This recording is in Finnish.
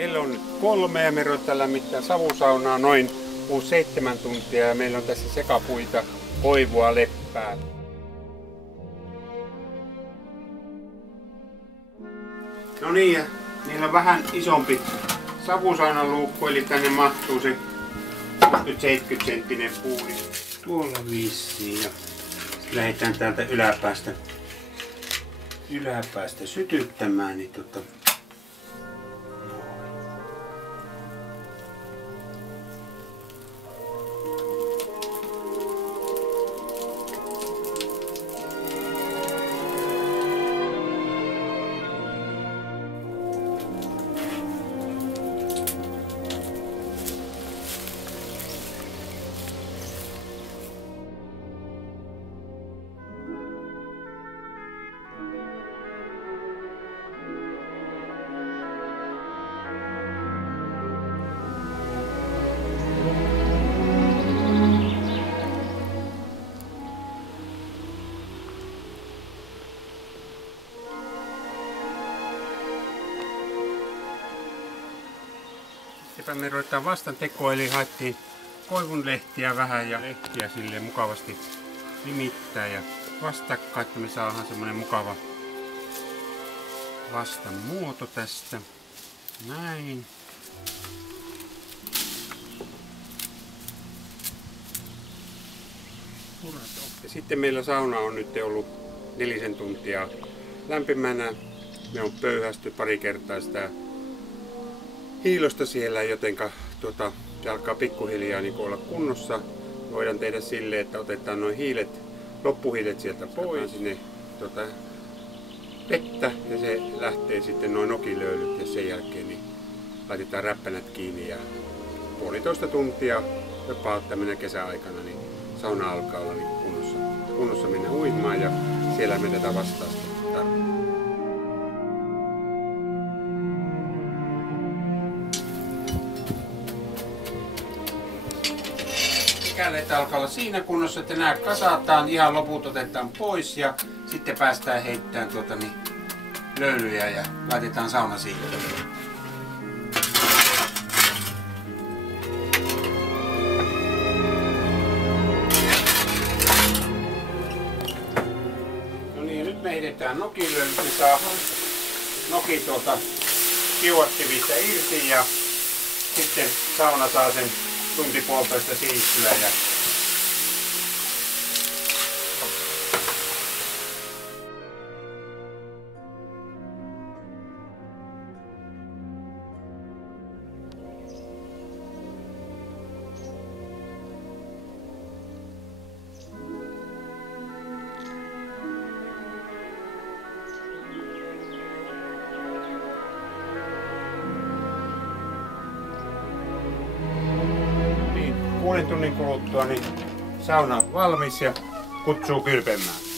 Kello on 3 ja me ruvetaan lämmittää savusaunaa noin 6-7 tuntia ja meillä on tässä sekapuita, koivua, leppää. No niin, ja niillä on vähän isompi savusaunan luukku, eli tänne mahtuu se 70 senttinen puu. Tuolla vissiin ja lähdetään täältä yläpäästä sytyttämään. Niin me ruvetaan vastan tekoon, eli haettiin koivunlehtiä vähän ja lehtiä sille mukavasti nimittää ja vastakkain, että me saadaan semmonen mukava vastan muoto tästä. Näin. Ja sitten meillä sauna on nyt ollut 4 tuntia lämpimänä. Me on pöyhästy pari kertaa sitä hiilosta siellä, jotenka se alkaa pikkuhiljaa niin olla kunnossa. Voidaan tehdä silleen, että otetaan nuo loppuhiilet sieltä pois, sinne vettä ja se lähtee sitten noin nokilöylyt ja sen jälkeen niin laitetaan räppänät kiinni ja 1,5 tuntia jopa tämmöinen kesäaikana niin sauna alkaa olla niin kunnossa mennä uimaan ja siellä me tätä vastaan sitten tarvitaan. Että alkaa olla siinä kunnossa, että nämä kasataan, ihan loput otetaan pois ja sitten päästään heittämään löylyjä ja laitetaan sauna siihen. No niin, nyt me heitetään nokilöylyt, me saadaan noki kiuattimista irti ja sitten sauna saa sen tunti-puolitoista siirtyä ja puolen tunnin kuluttua niin sauna on valmis ja kutsuu kylpemään.